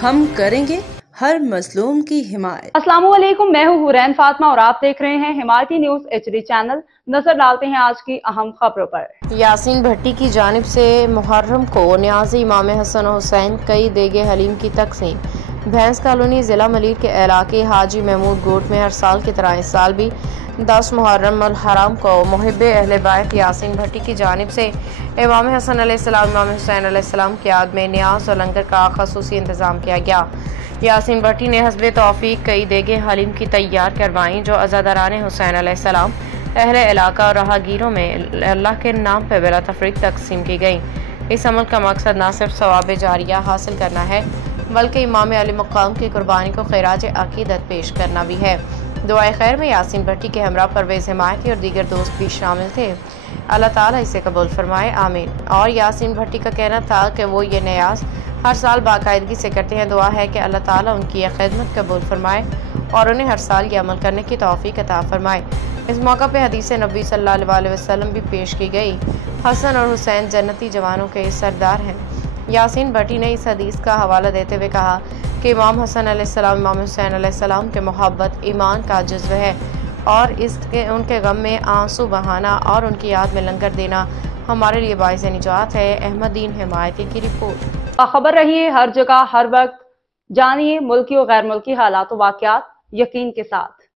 हम करेंगे हर मजलूम की हिमायत। अस्सलाम वालेकुम, मैं हूँ हुरैन फातिमा और आप देख रहे हैं हिमायती न्यूज HD चैनल। नजर डालते हैं आज की अहम खबरों पर। यासीन भट्टी की जानिब से मुहर्रम को न्याज़ इमाम हसन हुसैन कई देगे हलीम की तकसीम। भैंस कॉलोनी ज़िला मलीर के इलाके हाजी महमूद गोट में हर साल की तरह इस साल भी 10 मुहर्रम अल हराम को मुहिब्बे अहले बैत यासीन भट्टी की जानिब से इमाम हसन अलैहिस्सलाम इमाम हुसैन अलैहिस्सलाम की याद में न्याज और लंगर का खसूसी इंतज़ाम किया गया। यासीन भट्टी ने हस्बे तौफीक कई देगे हलीम की तैयार करवाई जो अज़ादारान हुसैन अलैहिस्सलाम अहले इलाका और राहगीरों में अल्लाह के नाम पर बिला तफरीक तकसीम की गई। इस अमल का मकसद न सिर्फ सवाब जारिया हासिल करना है बल्कि इमाम अली मकाम की कुर्बानी को खैराज अकीदत पेश करना भी है। दुआए खैर में यासीन भट्टी के हमरा परवेज़ हिमायती और दीगर दोस्त भी शामिल थे। अल्लाह ताला इसे कबूल फरमाए, आमीन। और यासीन भट्टी का कहना था कि वो ये न्याज हर साल बाकायदगी से करते हैं। दुआ है कि अल्लाह ताला उनकी यह खिदमत कबूल फरमाए और उन्हें हर साल ये अमल करने की तौफीक अता फरमाए। इस मौका पे हदीस नबी सल्लल्लाहु अलैहि वसल्लम भी पेश की गई। हसन और हुसैन जन्नती जवानों के सरदार हैं। यासीन भट्टी ने इस हदीस का हवाला देते हुए कहा कि इमाम हसन अलैहिस्सलाम इमाम हुसैन अलैहिस्सलाम के मोहब्बत ईमान का जुज़्व है और इसके उनके गम में आंसू बहाना और उनकी याद में लंगर देना हमारे लिए बाइस निजात है। अहमदीन हिमायती की रिपोर्ट। खबर रहिए हर जगह हर वक्त, जानिए मुल्की और गैर मुल्की हालात व वाक़यात यकीन के साथ।